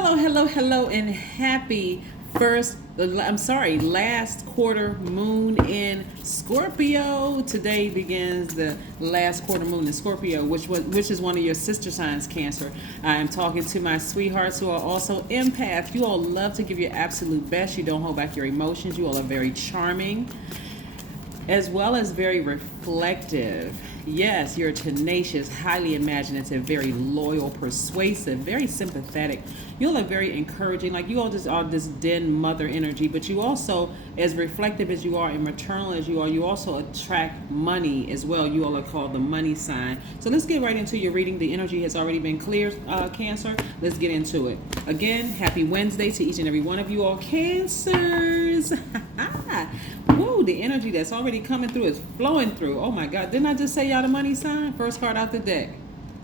Hello, and happy last quarter moon in Scorpio. Today begins the last quarter moon in Scorpio, which is one of your sister signs, Cancer. I am talking to my sweethearts who are also empath. You all love to give your absolute best. You don't hold back your emotions. You all are very charming, as well as very reflective. Yes, you're tenacious, highly imaginative, very loyal, persuasive, very sympathetic. You all are very encouraging. Like, you all just are this den mother energy, but you also, as reflective as you are and maternal as you also attract money as well. You all are called the money sign. So let's get right into your reading. The energy has already been cleared, Cancer. Let's get into it. Again, happy Wednesday to each and every one of you all, Cancers. Whoa, the energy that's already coming through is flowing through. Oh my God, didn't I just say y'all the money sign? First card out the deck,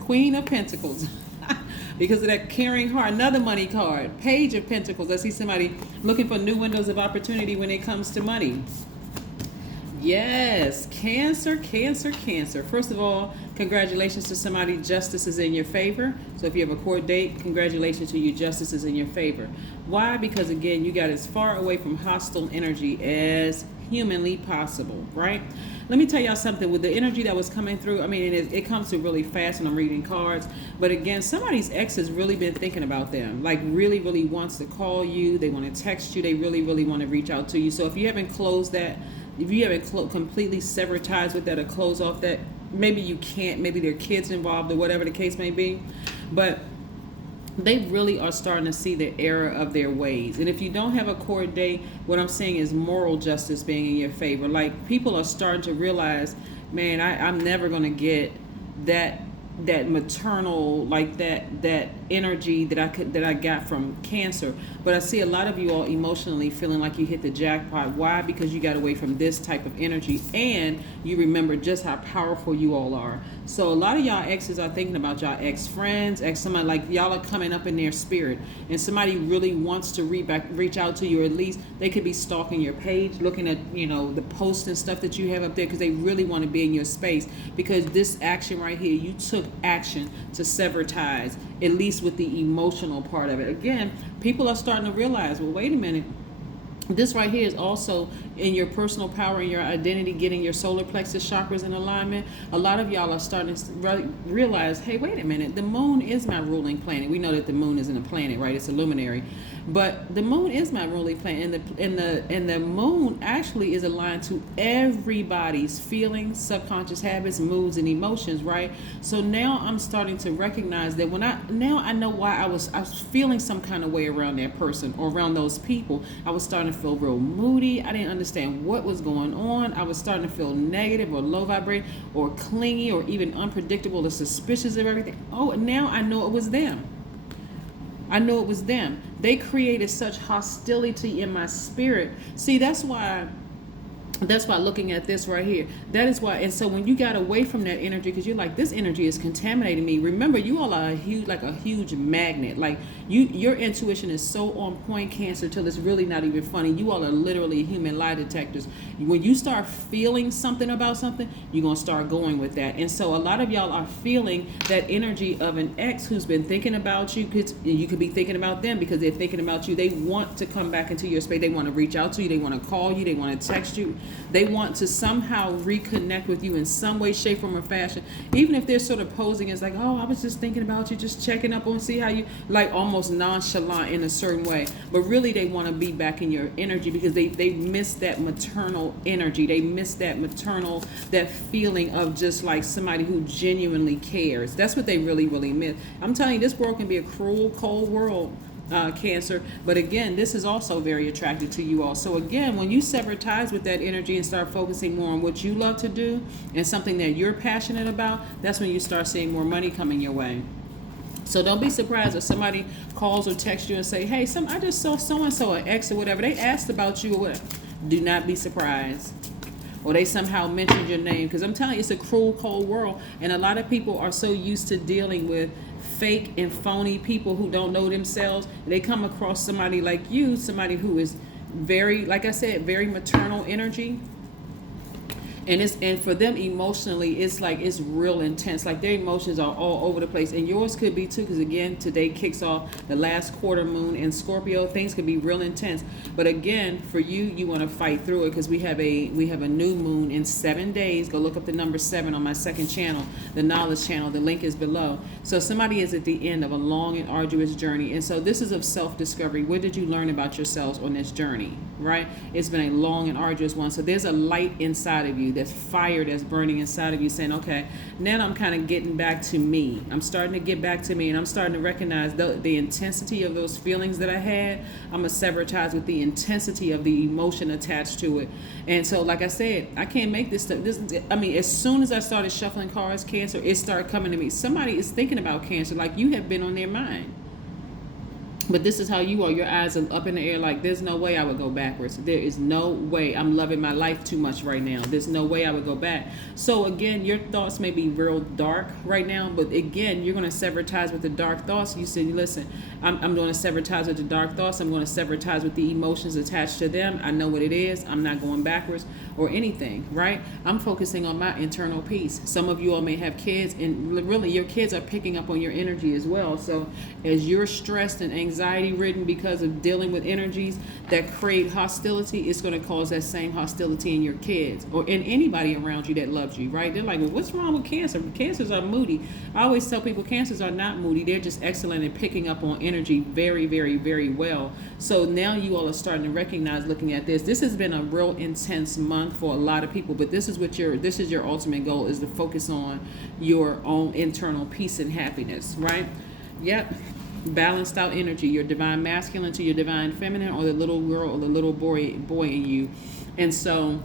Queen of Pentacles. Because of that caring heart, another money card, Page of Pentacles. I see somebody looking for new windows of opportunity when it comes to money. Yes, Cancer. First of all, congratulations to somebody. Justice is in your favor. So if you have a court date, congratulations to you. Justice is in your favor. Why? Because again, you got as far away from hostile energy as humanly possible, right? Let me tell y'all something. With the energy that was coming through, I mean, it comes through really fast when I'm reading cards. But again, somebody's ex has really been thinking about them. Like, really, really wants to call you. They want to text you. They really, really want to reach out to you. So if you haven't closed that, if you haven't completely severed ties with that or close off that, maybe you can't. Maybe there are kids involved or whatever the case may be. But they really are starting to see the error of their ways. And if you don't have a court date, what I'm saying is moral justice being in your favor. Like, people are starting to realize, man, I'm never going to get that maternal, like that energy that I got from Cancer. But I see a lot of you all emotionally feeling like you hit the jackpot. Why? Because you got away from this type of energy and you remember just how powerful you all are. So a lot of y'all exes are thinking about y'all ex-friends, somebody, like, y'all are coming up in their spirit and somebody really wants to reach out to you, or at least they could be stalking your page, looking at, the posts and stuff that you have up there, because they really want to be in your space. Because this action right here, you took action to sever ties, at least with the emotional part of it. Again, people are starting to realize, well, wait a minute, this right here is also in your personal power and your identity, getting your solar plexus chakras in alignment. A lot of y'all are starting to realize, hey, wait a minute, the moon is my ruling planet. We know that the moon isn't a planet, right? It's a luminary. But the moon is my ruling planet, and the moon actually is aligned to everybody's feelings, subconscious habits, moods, and emotions, right? So now I'm starting to recognize that now I know why I was feeling some kind of way around that person or around those people. I was starting to feel real moody. I didn't understand what was going on. I was starting to feel negative or low vibrating or clingy or even unpredictable or suspicious of everything. Oh, now I know it was them. They created such hostility in my spirit. See, that's why looking at this right here, that is why. And so when you got away from that energy, because you're like, this energy is contaminating me. Remember, you all are a huge magnet. Like, your intuition is so on point, Cancer, till it's really not even funny. You all are literally human lie detectors. When you start feeling something about something, you're going to start going with that. And so a lot of y'all are feeling that energy of an ex who's been thinking about you. You could be thinking about them because they're thinking about you. They want to come back into your space. They want to reach out to you. They want to call you. They want to text you. They want to somehow reconnect with you in some way, shape, form, or fashion. Even if they're sort of posing as like, oh, I was just thinking about you, just checking up on, see how you, like, almost nonchalant in a certain way. But really they want to be back in your energy because they miss that maternal energy. They miss that feeling of just like somebody who genuinely cares. That's what they really, really miss. I'm telling you, this world can be a cruel, cold world, Cancer, but again, this is also very attractive to you all. So again, when you sever ties with that energy and start focusing more on what you love to do and something that you're passionate about, that's when you start seeing more money coming your way. So don't be surprised if somebody calls or texts you and say, hey, I just saw so-and-so, an ex or whatever, they asked about you or whatever. Do not be surprised. Or they somehow mentioned your name, because I'm telling you, it's a cruel, cold world, and a lot of people are so used to dealing with fake and phony people who don't know themselves. They come across somebody like you, somebody who is very, like I said, very maternal energy, And for them emotionally, it's like it's real intense. Like their emotions are all over the place, and yours could be too. Because again, today kicks off the last quarter moon in Scorpio. Things could be real intense. But again, for you, you want to fight through it because we have a new moon in 7 days. Go look up the number 7 on my second channel, the knowledge channel. The link is below. So somebody is at the end of a long and arduous journey, and so this is of self-discovery. What did you learn about yourselves on this journey? Right? It's been a long and arduous one. So there's a light inside of you. That's fire that's burning inside of you saying, okay, now I'm kind of getting back to me. I'm starting to get back to me, and I'm starting to recognize the intensity of those feelings that I had. I'm going to sever ties with the intensity of the emotion attached to it. And so, like I said, I can't make this stuff. As soon as I started shuffling cards, Cancer, it started coming to me. Somebody is thinking about Cancer like you have been on their mind. But this is how you are. Your eyes are up in the air like there's no way I would go backwards. There is no way. I'm loving my life too much right now. There's no way I would go back. So again, your thoughts may be real dark right now, but again, you're going to sever ties with the dark thoughts. You said, listen, I'm going to sever ties with the dark thoughts. I'm going to sever ties with the emotions attached to them. I know what it is. I'm not going backwards or anything, right? I'm focusing on my internal peace. Some of you all may have kids, and really your kids are picking up on your energy as well. So as you're stressed and anxiety ridden because of dealing with energies that create hostility, it's going to cause that same hostility in your kids or in anybody around you that loves you, right? They're like, well, what's wrong with Cancer? Cancers are moody. I always tell people Cancers are not moody. They're just excellent at picking up on energy very, very, very well. So now you all are starting to recognize, looking at this has been a real intense month for a lot of people, but this is your ultimate goal, is to focus on your own internal peace and happiness, right? Yep. Balanced out energy, your divine masculine to your divine feminine, or the little girl or the little boy in you. And so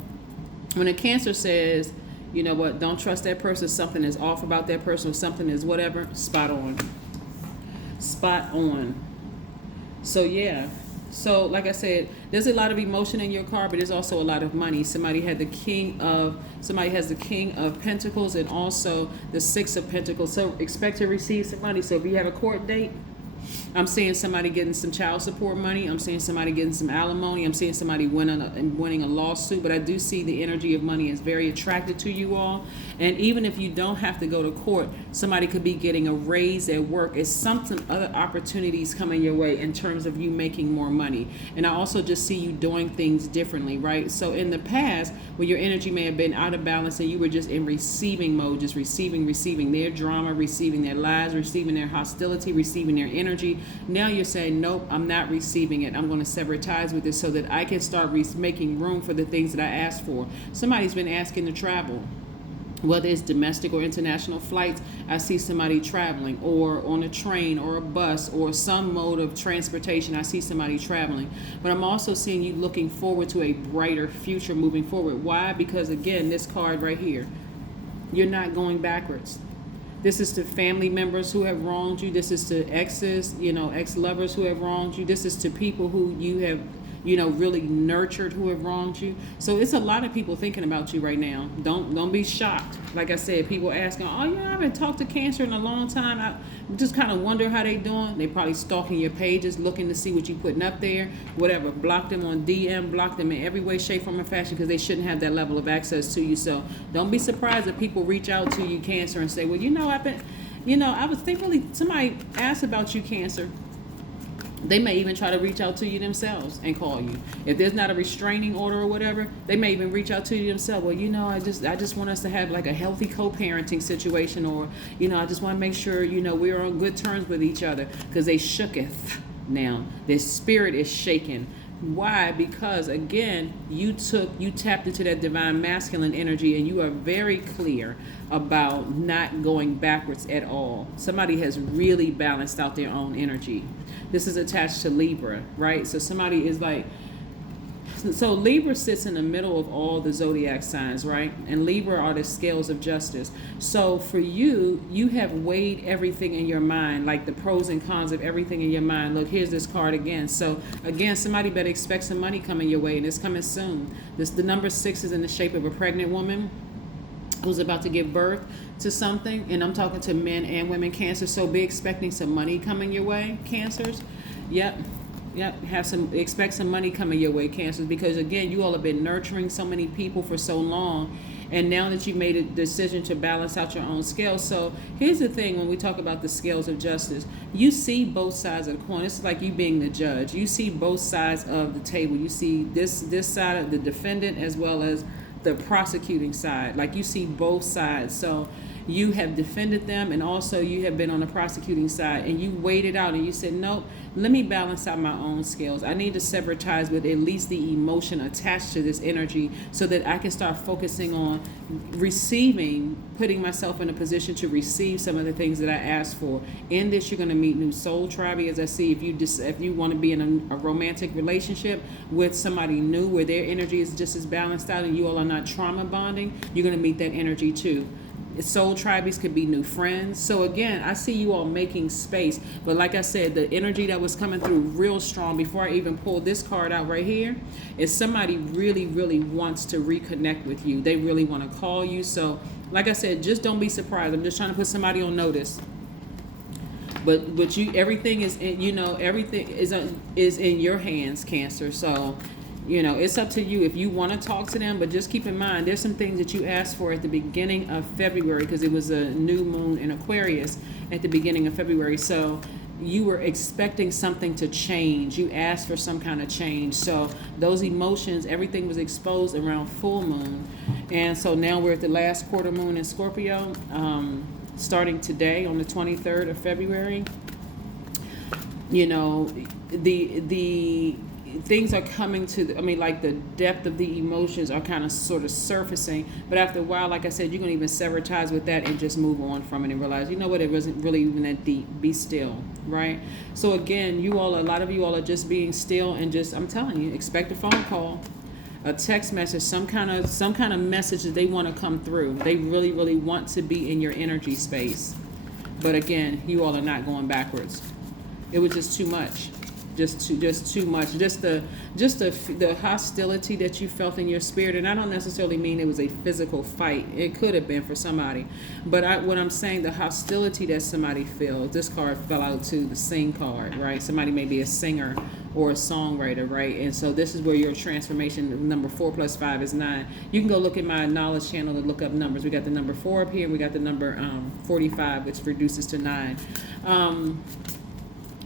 when a Cancer says, you know what, don't trust that person, something is off about that person, or something is whatever, spot on. So yeah, so like I said, there's a lot of emotion in your card, but there's also a lot of money. Somebody has the King of Pentacles and also the 6 of Pentacles. So expect to receive some money. So if you have a court date, I'm seeing somebody getting some child support money. I'm seeing somebody getting some alimony. I'm seeing somebody winning a lawsuit. But I do see the energy of money is very attracted to you all. And even if you don't have to go to court, somebody could be getting a raise at work. It's something, other opportunities coming your way in terms of you making more money. And I also just see you doing things differently, right? So in the past, when your energy may have been out of balance and you were just in receiving mode, just receiving their drama, receiving their lies, receiving their hostility, receiving their energy. Now you're saying, nope, I'm not receiving it. I'm going to sever ties with this so that I can start making room for the things that I asked for. Somebody's been asking to travel. Whether it's domestic or international flights, I see somebody traveling, or on a train or a bus or some mode of transportation, I see somebody traveling. But I'm also seeing you looking forward to a brighter future moving forward. Why? Because again, this card right here, you're not going backwards. This is to family members who have wronged you. This is to exes, ex-lovers who have wronged you. This is to people who you have, really nurtured, who have wronged you. So it's a lot of people thinking about you right now. Don't be shocked. Like I said, people asking, oh, I haven't talked to Cancer in a long time. I just kind of wonder how they doing. They probably stalking your pages, looking to see what you putting up there, whatever. Block them on DM, block them in every way, shape, form, and fashion, because they shouldn't have that level of access to you. So don't be surprised if people reach out to you, Cancer, and say, well, I was thinking somebody asked about you, Cancer. They may even try to reach out to you themselves and call you. If there's not a restraining order or whatever, they may even reach out to you themselves. Well, I just want us to have like a healthy co-parenting situation, or, I just want to make sure, we're on good terms with each other, because they shooketh now. Their spirit is shaken. Why? Because again, you tapped into that divine masculine energy, and you are very clear about not going backwards at all. Somebody has really balanced out their own energy. This is attached to Libra, right? So somebody is like, so Libra sits in the middle of all the zodiac signs, right? And Libra are the scales of justice. So for you, you have weighed everything in your mind, like the pros and cons of everything in your mind. Look, here's this card again. So again, somebody better expect some money coming your way, and it's coming soon. The number 6 is in the shape of a pregnant woman who's about to give birth to something, and I'm talking to men and women, Cancer. So be expecting some money coming your way, Cancers. Yep, expect some money coming your way, Cancers, because again, you all have been nurturing so many people for so long, And now that you made a decision to balance out your own scales. So here's the thing, when we talk about the scales of justice, you see both sides of the coin. It's like you being the judge. You see both sides of the table. You see this side of the defendant as well as the prosecuting side. Like you see both sides. So you have defended them, and also you have been on the prosecuting side, and you weighed it out and you said, nope, let me balance out my own scales. I need to sever ties with at least the emotion attached to this energy so that I can start focusing on receiving, putting myself in a position to receive some of the things that I asked for. In this, you're going to meet new soul tribe, as I see. If you want to be in a romantic relationship with somebody new where their energy is just as balanced out and you all are not trauma bonding, you're going to meet that energy too. Soul tribies could be new friends. So again, I see you all making space. But like I said, the energy that was coming through real strong before I even pulled this card out right here is somebody really, really wants to reconnect with you. They really want to call you. So like I said, just don't be surprised. I'm just trying to put somebody on notice. But you, everything is in, everything is in your hands, Cancer. So it's up to you if you want to talk to them, but just keep in mind, there's some things that you asked for at the beginning of February because it was a new moon in Aquarius at the beginning of February. So you were expecting something to change. You asked for some kind of change. So those emotions, everything was exposed around full moon. And so now we're at the last quarter moon in Scorpio, starting today on the 23rd of February. The things are coming to like the depth of the emotions are kind of sort of surfacing, but after a while, like I said, you're going to even sever ties with that and just move on from it and realize, it wasn't really even that deep. Be still, right? So again, a lot of you all are just being still and just, I'm telling you, expect a phone call, a text message, some kind of message that they want to come through. They really, really want to be in your energy space. But again, you all are not going backwards. It was just too much. Just too much. Just the hostility that you felt in your spirit, and I don't necessarily mean it was a physical fight. It could have been for somebody, but what I'm saying, the hostility that somebody feels. This card fell out to the sing card, right? Somebody may be a singer or a songwriter, right? And so this is where your transformation. Number 4 + 5 is 9. You can go look at my knowledge channel to look up numbers. We got the number 4 up here, and we got the number 45, which reduces to 9.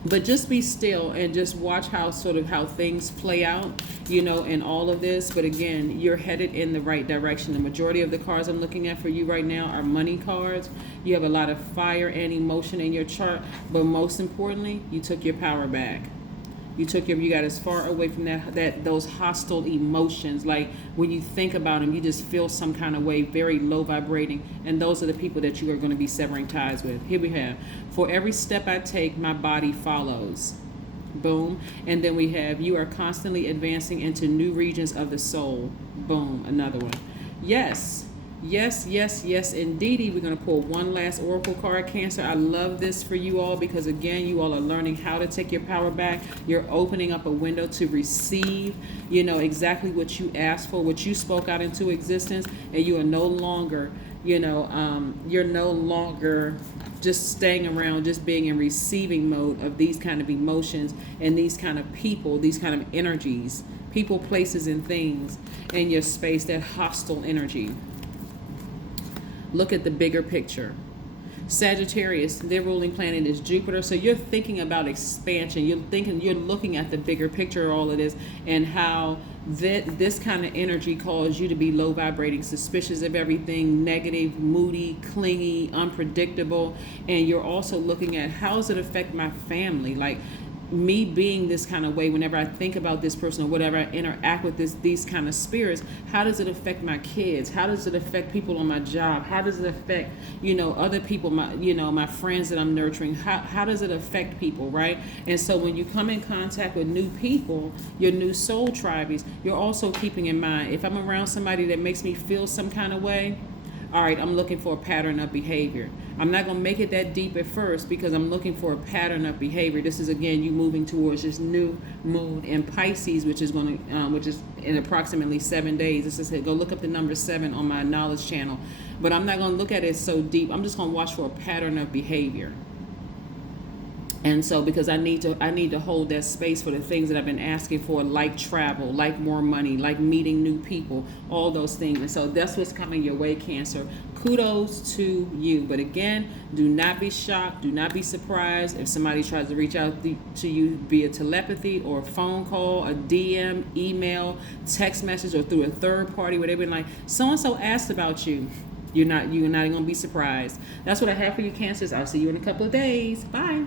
But just be still and just watch how things play out, in all of this. But again, you're headed in the right direction. The majority of the cards I'm looking at for you right now are money cards. You have a lot of fire and emotion in your chart, but most importantly, you took your power back. You got as far away from those hostile emotions. Like when you think about them, you just feel some kind of way, very low vibrating. And those are the people that you are going to be severing ties with. Here we have, for every step I take, my body follows. Boom. And then we have, you are constantly advancing into new regions of the soul. Boom. Another one. Yes. Yes, yes, yes, indeedy. We're going to pull one last oracle card, Cancer. I love this for you all because, again, you all are learning how to take your power back. You're opening up a window to receive, exactly what you asked for, what you spoke out into existence, and you are no longer, you're no longer just staying around, just being in receiving mode of these kind of emotions and these kind of people, these kind of energies, people, places, and things in your space, that hostile energy. Look at the bigger picture. Sagittarius, their ruling planet is Jupiter. So you're thinking about expansion. You're looking at the bigger picture of all of this and how this kind of energy caused you to be low vibrating, suspicious of everything, negative, moody, clingy, unpredictable. And you're also looking at, how does it affect my family? Like, me being this kind of way, whenever I think about this person or whatever, I interact with these kind of spirits, how does it affect my kids? How does it affect people on my job? How does it affect, other people, my friends that I'm nurturing? How does it affect people, right? And so when you come in contact with new people, your new soul tribes, you're also keeping in mind, if I'm around somebody that makes me feel some kind of way, all right, I'm looking for a pattern of behavior. I'm not going to make it that deep at first because I'm looking for a pattern of behavior. This is, again, you moving towards this new moon in Pisces, which is in approximately 7 days. This is, go look up the number 7 on my knowledge channel. But I'm not going to look at it so deep. I'm just going to watch for a pattern of behavior. And so because I need to hold that space for the things that I've been asking for, like travel, like more money, like meeting new people, all those things. And so that's what's coming your way, Cancer. Kudos to you. But again, do not be shocked, do not be surprised if somebody tries to reach out to you via telepathy or a phone call, a DM, email, text message, or through a third party where they've been like, so and so asked about you. You're not going to be surprised. That's what I have for you, Cancers. I'll see you in a couple of days. Bye.